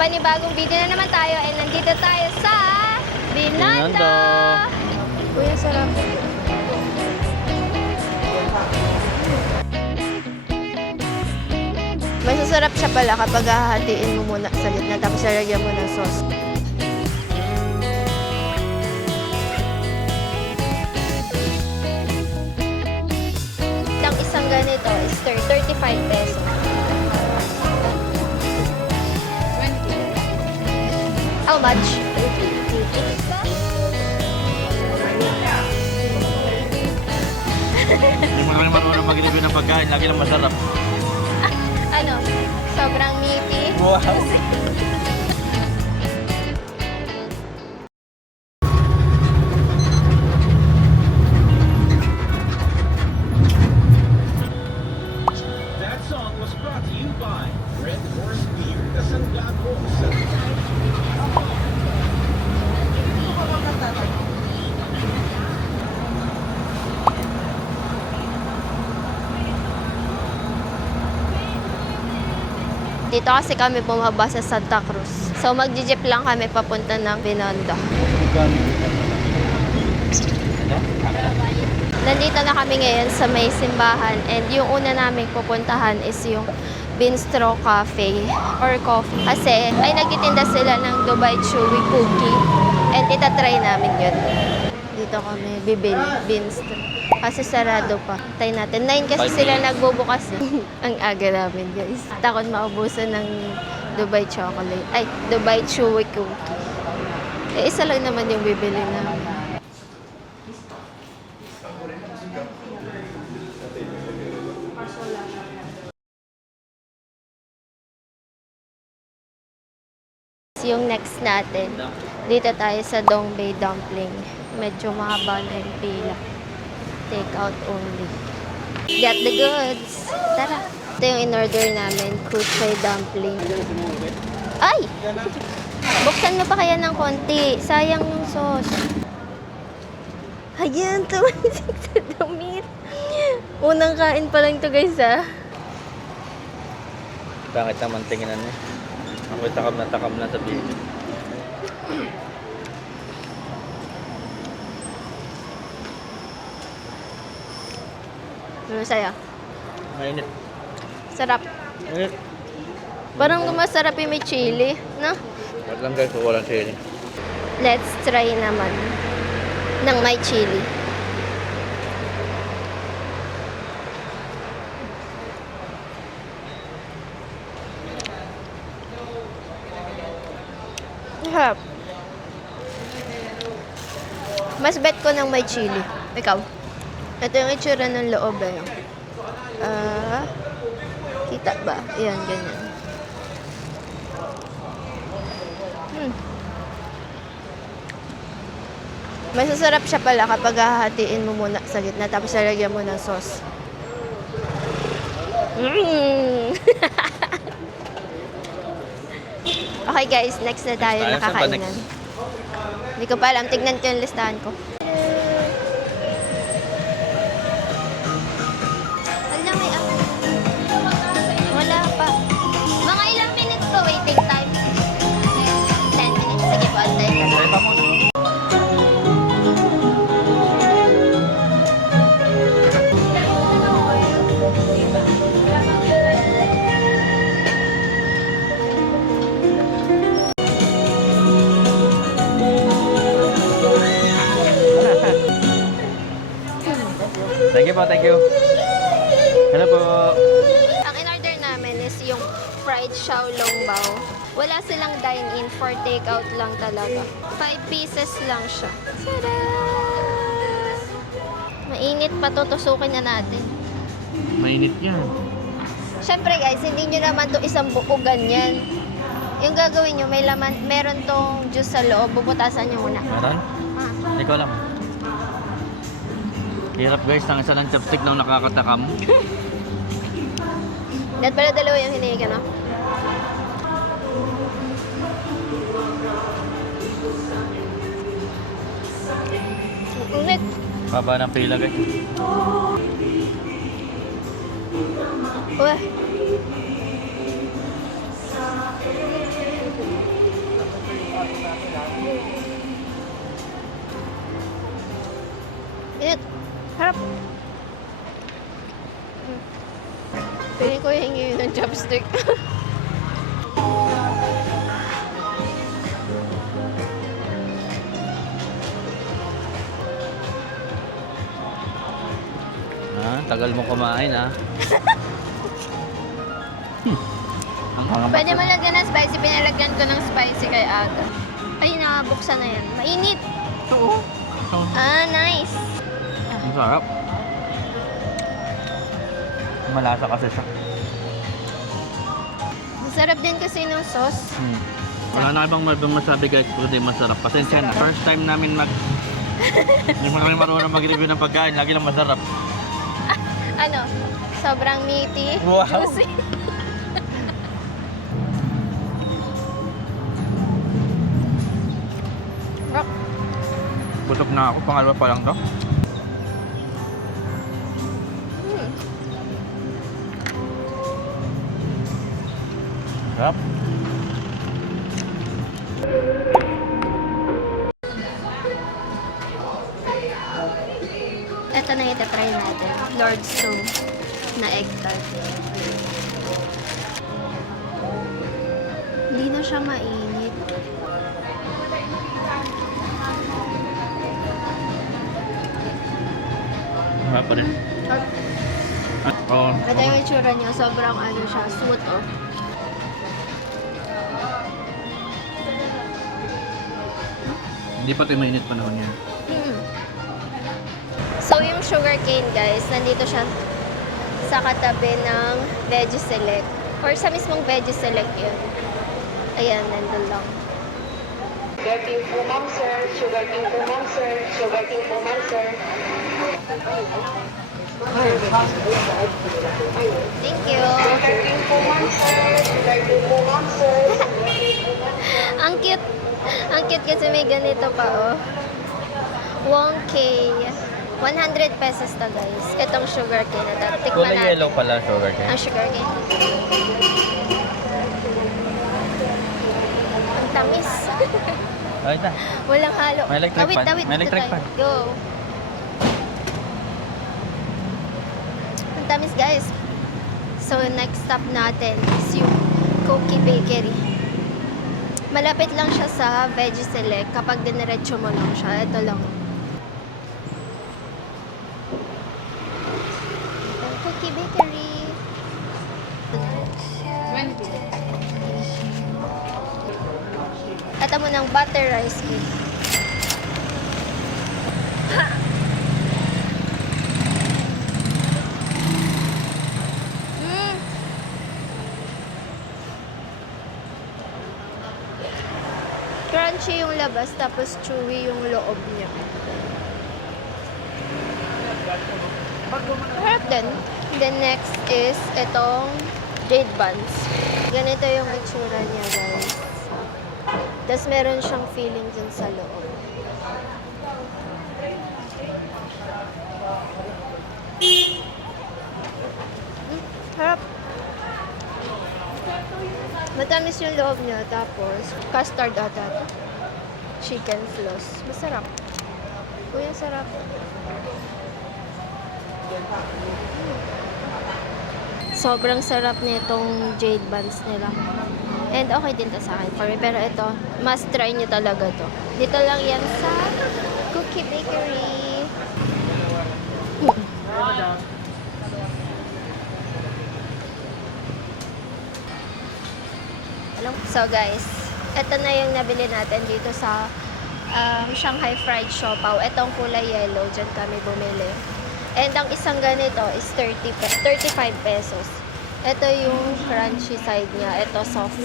panibagong video na naman tayo and nandito tayo sa Binondo. Kuya, sarap. Masasarap siya pala kapag hahatiin mo muna sa gitna tapos lalagyan mo ng sauce. Ang isang ganito is 35 pesos. How much? Hindi mo naman marunong mag-review ng pagkain, lagi lang masarap. Ano? Sobrang meaty. Wow! That song was brought to you by Red Horse Beer, Kasangga Horse. Dito kasi kami bumaba sa Santa Cruz. So magji-jeep lang kami papunta ng Binondo. Nandito na kami ngayon sa may simbahan and yung una namin pupuntahan is yung Bistro Cafe or coffee. Kasi ay nagtitinda sila ng Dubai Chewy Cookie and itatry namin yun. Dito kami bibili, Bistro. Kasi sarado pa. Tayo natin. 9 kasi sila nagbubukas. Ang aga namin, guys. Takot maubusan ng Dubai chocolate. Ay, Dubai Chewy Cookie. Eh, isa lang naman yung bibili namin. Yung next natin, dito tayo sa Dongbei Dumpling. Medyo mahaba na yung pila. Take out only. Get the goods! Tara! Ito yung in-order namin, Kuchay Dumpling. Ay! Buksan mo pa kaya ng konti. Sayang yung sauce. Ayan, tumasik sa damit. Unang kain pa lang to guys, ah. Bakit naman tinginan niya? Ako'y takam na sa video. Ano sa'yo? Mainit. Sarap. Mainit. Parang masarap yung may chili, no? Ba't lang guys, walang chili. Let's try naman ng may chili. Harap. Mas bet ko ng may chili. Ikaw? Ito yung itsura ng loob eh. Kita ba? Ayan, ganyan. Masasarap siya pala kapag hahatiin mo muna sa gitna tapos lalagyan mo ng sauce. Okay guys, next na tayo Next tayo. Saan ba nakakainan. next? Hindi ko pa alam. Tignan ko yung listahan ko. Wala, may ako. Wala pa. Mga ilang minutes to waiting time? 10 minutes. Sige po, antay ka. Try pa muna. Thank you po, thank you. Hello po. Ang in-order namin is yung fried xiaolong bao. Wala silang dine-in, for take-out lang talaga. 5 pieces lang siya. Sarap! Mainit pa, tutusukin na natin. Mainit yan. Siyempre guys, hindi nyo naman to isang buo ganyan. Yung gagawin nyo, may laman, meron tong juice sa loob, bubutasan nyo muna. Meron? Hindi ko alam. Hirap guys, ng isa ng chopstick nang nakakatakam. Dahil pala dalawa yung hinihingi ka, no? Ulit. Baba ng pila guys. Uwe. Init. Harap. Piling ko hingi ng chopstick. Tagal mo kumain Ang Pwede mo lagyan ng spicy. Pinalagyan ko ng spicy kay Aga. Ay, nakabuksan na yan. Mainit. Oo. Nice. Ang sarap. Malasa kasi siya. Masarap din kasi ng sauce. Wala na ibang masabi guys, kundi masarap. Pasensya na. First time namin hindi mo kami marunong mag-review ng pagkain. Lagi lang masarap. Ano? Sobrang meaty. Wow. Juicy. Rock. Busog na ako. Pangalawa pa lang to. Sarap. Ito na itatry natin. Lord Stone na egg tart. Hindi na siya mainit. Sarap pa rin. Oo. Ito yung itsura niya. Sobrang ano siya. Smooth oh. Hindi pa tayo mainit panahon yan. So, yung sugar cane, guys, nandito siya sa katabi ng Veggie Select. Or sa mismong Veggie Select yun. Ayan, nandun lang. Sugar cane po, ma'am, sir. Sugar cane po, ma'am, sir. Sugar cane po, ma'am, sir. Thank you. Sugar cane po, ma'am, sir. Sugar cane po, ma'am, sir. Ang cute. Ang cute kasi may ganito pa, oh. 1K. 100 pesos to, guys. Itong sugar cane na to. Tikman Kulay natin. yellow pala sugar cane. Ang sugar cane. Ang tamis. Ay na. Walang halo. May electric Tawid, fan. tawid. May dito electric tayo. fan. Go. Ang tamis, guys. So, next stop natin is yung Cookie Bakery. Malapit lang siya sa Veggie Select. Kapag diniretso mo lang siya, ito lang. Ang Cookie Bakery. Ito mo ng butter rice cake. Mm. Crunchy yung labas, tapos chewy yung loob niya. Harap din. Then next is itong jade buns. Ganito yung itsura niya, guys. Tapos meron siyang feeling dun sa loob. Harap. Matamis yung loob niya, tapos custard ata to. Chicken floss. Masarap. Kuya, sarap. Sobrang sarap nitong jade buns nila. And okay din to sa akin for me. Pero ito, must try nyo talaga to. Dito lang yan sa Cookie Bakery. So guys, ito na yung nabili natin dito sa Shanghai Fried Siopaw. Itong kulay yellow, dyan kami bumili. And ang isang ganito is 35 pesos. Ito yung crunchy side niya. Ito soft.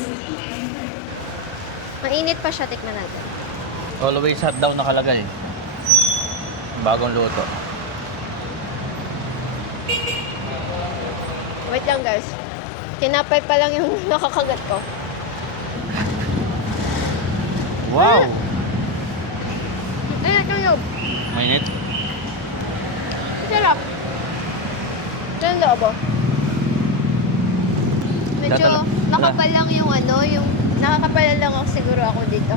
Mainit pa siya. Tikman natin. Always hot daw nakalagay. Bagong luto. Wait lang guys. Tinapay pa lang yung nakakagat ko. Wow! Ito yung Mainit. sarap. Ito yung loob oh. Medyo Tatalo- makapal lang yung ano, yung nakakapal lang ako siguro ako dito.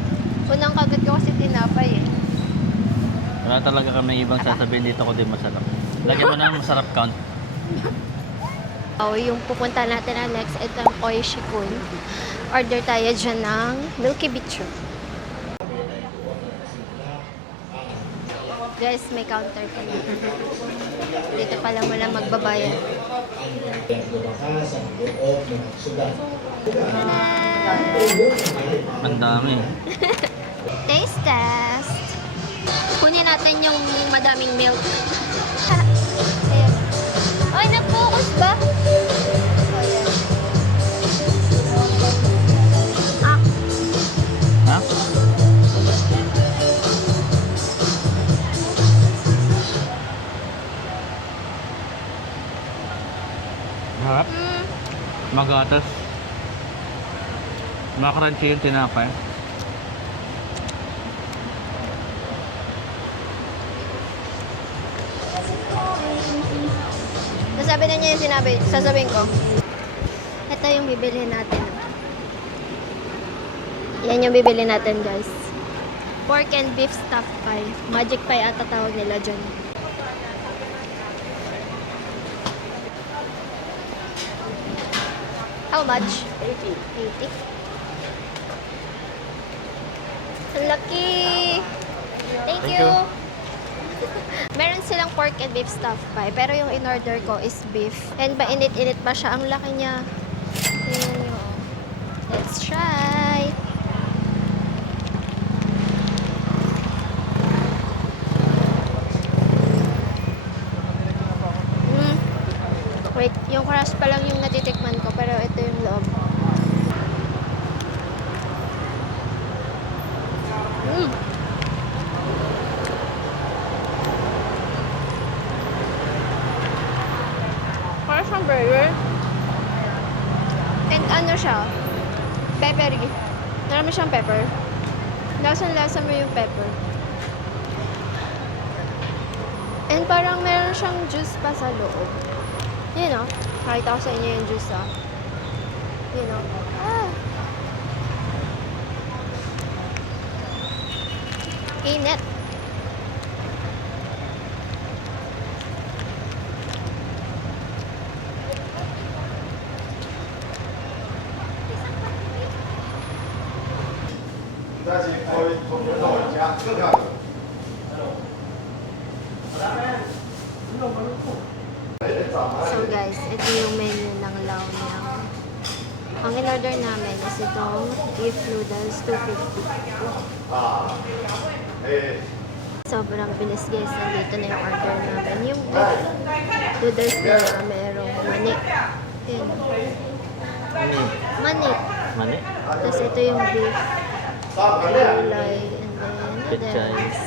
Unang kagat ko kasi tinapay eh. Wala talaga kami ibang sasabihin dito kundi masarap. Lagyan mo na ng masarap count. Yung pupunta natin na next, ito ang Oishikun. Order tayo dyan ng Milky Bichu. Guys, may counter pa na. Dito pala mo lang magbabayad. Ang dami. Taste test! Kunin natin yung madaming milk. Ayan. Ay, nag-focus ba? Ayan. Ah, Ha? Harap. Magatas. Makrunchy yung tinapay. nasabi na niya yung sasabihin ko. Ito yung bibili natin. Yan yung bibili natin, guys. Pork and beef stuffed pie. Magic pie ata tawag nila dyan. How much? 80. 80? Ang laki! Thank Thank you! you. Meron silang pork and beef stuffed pie, pero yung in-order ko is beef. And mainit-init pa siya. Ang laki niya. Tingnan nyo. Let's try! Wait, yung crust pa lang yung natitikman ko, pero ito yung loob. Parang siyang burger. And ano siya? Peppery. Marami siyang pepper. Lasang-lasa mo yung pepper. And parang meron siyang juice pa sa loob. You know, nakita ko sa inyo yung juice, ah. You know. Ah. Init. So guys, ito yung menu ng Laonyang. Ang in-order namin is itong beef noodles, 250. Sobrang bilis guys, nandito na yung order namin. Yung beef noodles na merong mani. Ayun. Mani. Mani? Tapos ito yung beef gulay, and then Pechay. noodles.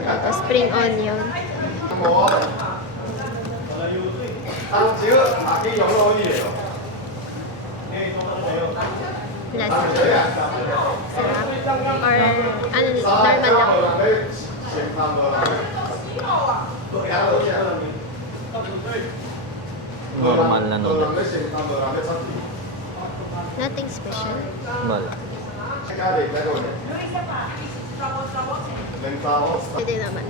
Tapos spring onion. Lasa. Sarap. Or ano, normal lang. Normal na noodle. Nothing special. Wala. Pwede naman.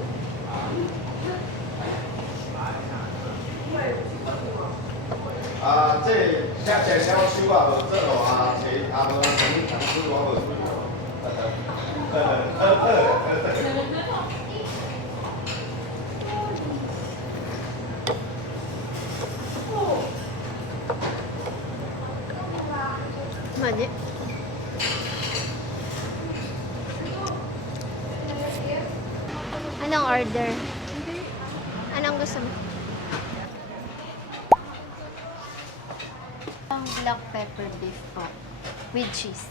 Mali. Anong order? Anong gusto mo? Ang black pepper beef po. With cheese.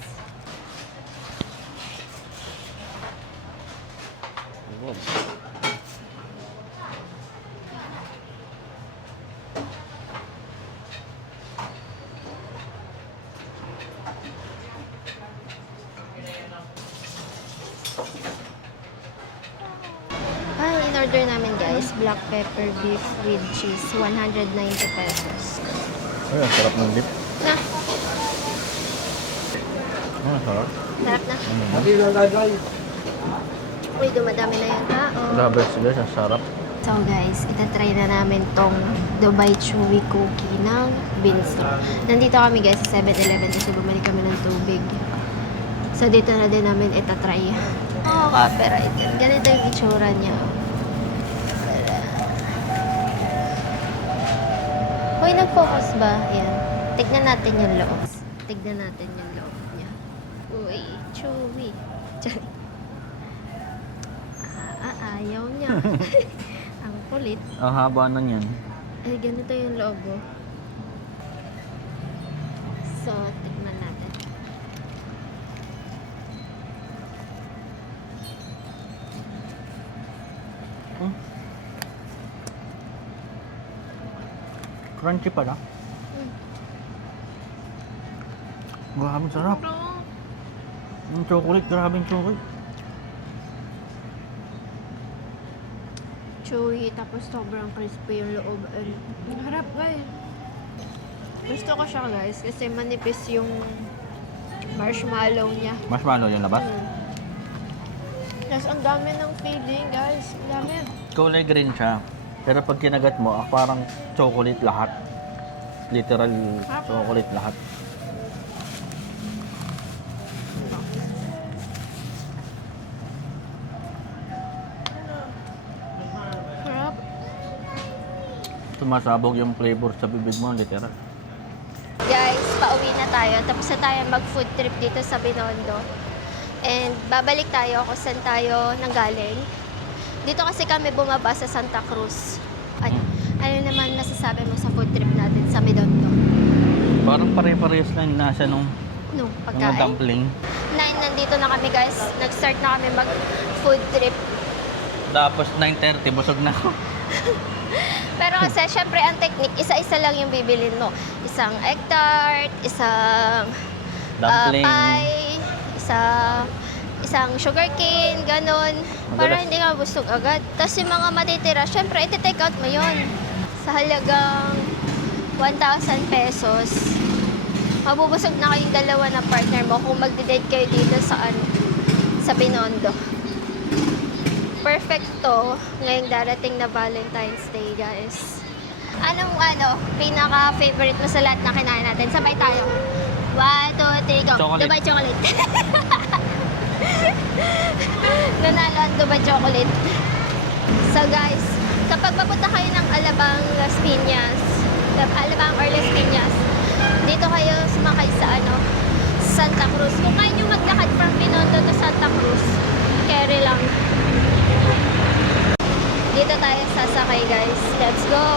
In-order namin guys, black pepper beef with cheese, 190 pesos. Ay, ang sarap ng dip. Na, Ang sarap. sarap na. Uy, dumadami na yung tao. Grabe sila, ang sarap. So guys, itatry na namin tong Dubai Chewy Cookie ng Bistro. Nandito kami guys sa 7-Eleven kasi bumili kami ng tubig. So dito na din namin itatry. Oh, copyright. Ganito yung itsura niya. Hoy, nag-focus ba? Ayan. Tignan natin yung loob. Tignan natin yung loob niya. Uy, chewy. Ayaw niya. Ang kulit. Ang haba na yan. Ay, ganito yung loob. Oh. So, tignan natin. Crunchy pala. Grabe, sarap. Yung chocolate, grabe yung chocolate. Chewy, tapos sobrang crispy yung loob. Ang harap guys. Gusto ko siya guys kasi manipis yung marshmallow niya. Marshmallow yung labas. Yes, ang dami ng filling guys. Ang dami. Kulay green siya. Pero pag kinagat mo, parang chocolate lahat. Literal chocolate lahat. Harap. Sumasabog yung flavor sa bibig mo, literal. Guys, pauwi na tayo. Tapos na tayo mag-food trip dito sa Binondo. And babalik tayo kung saan tayo nanggaling. Dito kasi kami bumaba sa Santa Cruz. Ay, ano naman masasabi mo sa food trip natin sa Binondo? Parang pare-parehas lang yung nasa nung Pagkain. dumpling. Nandito na kami guys. Nag-start na kami mag-food trip. Tapos 9:30, busog na ako. Pero kasi syempre ang technique, isa-isa lang yung bibilin mo. Isang egg tart, isang Dumpling. pie, isang sugar cane, ganon. Para Madalas. hindi ka busog agad. Tapos yung mga matitira, syempre iti-take out mo yon sa halagang 1,000 pesos. Mabubusog na kayong dalawa ng partner mo kung magdi-date kayo dito sa Binondo. Perfect to ngayong darating na Valentine's Day, guys. Anong pinaka-favorite mo sa lahat na kinain natin? Sabay tayo. 1, 2, 3, go. Chocolate. Dubai chocolate. Nanalo ang Dubai chocolate. So guys, kapag papunta kayo ng Alabang Las Piñas, Alabang or Las Piñas, dito kayo sumakay sa Santa Cruz. Kung kaya nyo maglakad from Binondo to Santa Cruz, carry lang. Dito tayo sasakay guys. Let's go!